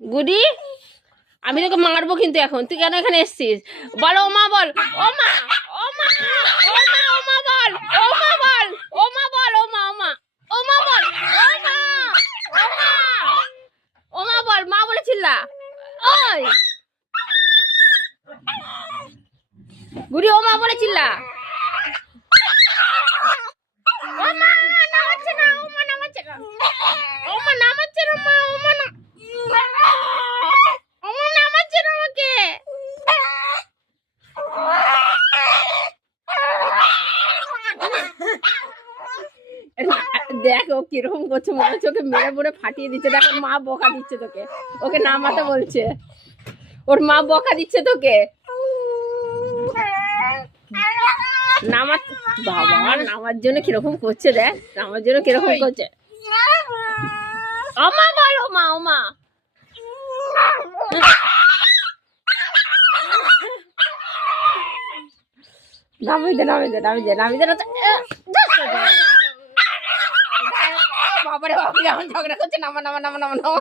গুডি আমি তোকে মারবো কিন্তু এখন, তুই কেন এখানে এসছিস? বল ও মা, বল ও মা, ও মা, ও মা, ও মা বল, ও মা বল, ও মা বল, ও মা, ও মা, ও মা বল, ও মা, ও মা, ও মা বল, মা বলে চিল্লা। ওই গুডি ও মা বলে চিল্লা। ও মা নামাচ্ছে না, ও মা নামাচ্ছে না, ও মা নামাচ্ছে না, মা ও মা না, ও মা নামাচ্ছে না আমাকে। দেখো কিরকম করছে, মনে হচ্ছে ওকে মেরে মেরে ফাটিয়ে দিচ্ছে। দেখো মা বকা দিচ্ছে তোকে, ওকে নামাতে বলছে, ওর মা বকা দিচ্ছে তোকে নামা। বাবা নামার জন্য কিরকম করছে, দেখ নামার জন্য কিরকম করছে। ও মা বল, ও মা, ও মা, নামিয়ে দে, নামিয়ে দে, নামিয়ে দে, নামিয়ে দে। বাবারে বাবা, ঝগড়া করছে, নামা নামা নামা নামা নামা।